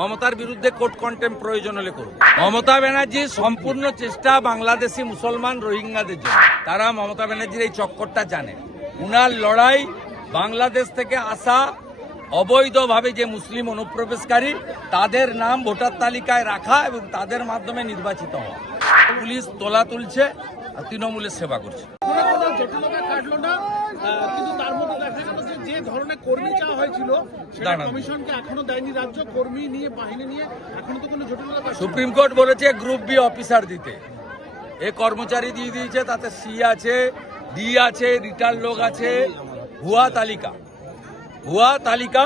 মমতার বিরুদ্ধে court contempt প্রয়োজন হলে করুক। মমতা ব্যানার্জির সম্পূর্ণ চেষ্টা বাংলাদেশি মুসলমান রোহিঙ্গাদের জন্য। তারা মমতা ব্যানার্জির এই চক্করটা জানে। উনার লড়াই বাংলাদেশ থেকে আসা অবৈধভাবে যে মুসলিম অনুপ্রবেশকারী তাদের নাম ভোটার তালিকায় রাখা এবং তাদের মাধ্যমে নির্বাচিত হওয়া। পুলিশ তোলা তুলছে আর তৃণমূলের সেবা করছে। জটিলতা কাটলো না, কিন্তু তার মধ্যে দেখা গেল যে ধরনের কর্মী চাওয়া হয়েছিল সেটা কমিশনকে এখনো দেয়নি রাজ্য। কর্মী নিয়ে বাহিনী নিয়ে এখনো তো কোনো জটিলতা। সুপ্রিম কোর্ট বলেছে গ্রুপ বি অফিসার দিতে, এ কর্মচারী দিয়ে দিয়েছে, তাতে সি আছে, ডি আছে, রিটার্ন লোক আছে, ভুয়া তালিকা।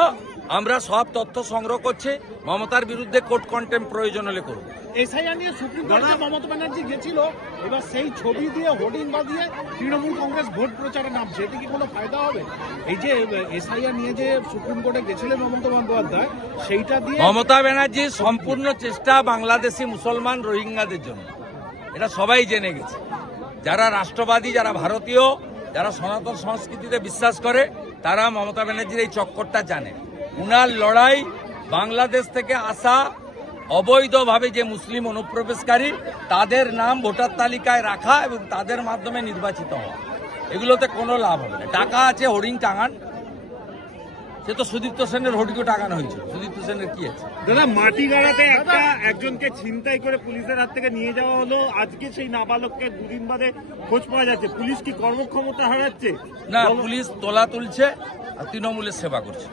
আমরা সব তথ্য সংগ্রহ করছি। মমতার বিরুদ্ধে কোর্ট কন্টেম্প প্রয়োজন হলে করুন। এসআইআর নিয়ে সুপ্রিম কোর্টে মমতা ব্যানার্জি গেছিল, এবার সেই ছবি দিয়ে হোর্ডিং বাঁধিয়ে তৃণমূল কংগ্রেস ভোট প্রচারে নামছে। এতে কি কোনো ফায়দা হবে? এই যে এসআইআর নিয়ে যে সুপ্রিম কোর্টে গেছিলেন মমতা বন্দ্যোপাধ্যায়, সেইটা দিয়ে মমতা ব্যানার্জির সম্পূর্ণ চেষ্টা বাংলাদেশি মুসলমান রোহিঙ্গাদের জন্য। এটা সবাই জেনে গেছে। যারা রাষ্ট্রবাদী, যারা ভারতীয়, যারা সনাতন সংস্কৃতিতে বিশ্বাস করে, তারা মমতা ব্যানার্জির এই চক্করটা জানে। উনার লড়াই বাংলাদেশ থেকে আসা অবৈধভাবে যে মুসলিম অনুপ্রবেশকারী তাদের নাম ভোটার তালিকায় রাখা এবং তাদের মাধ্যমে নির্বাচিত হওয়া। এগুলোতে কোনো লাভ হবে না। টাকা আছে, হোর্ডিং টাঙান। সে তো সুদীপ্ত সেনের হোর্ডিংও টাঙানো হয়েছিল। সুদীপ্ত সেনের কি আছে? দাদা, মাটিগাড়াতে একজনকে ছিনতাই করে পুলিশের হাত থেকে নিয়ে যাওয়া হলো। আজকে সেই নাবালককে দুদিন বাদে খোঁজ পাওয়া যাচ্ছে। পুলিশ কি কর্মক্ষমতা হারাচ্ছে? না, পুলিশ তোলা তুলছে আর তৃণমূলের সেবা করছে।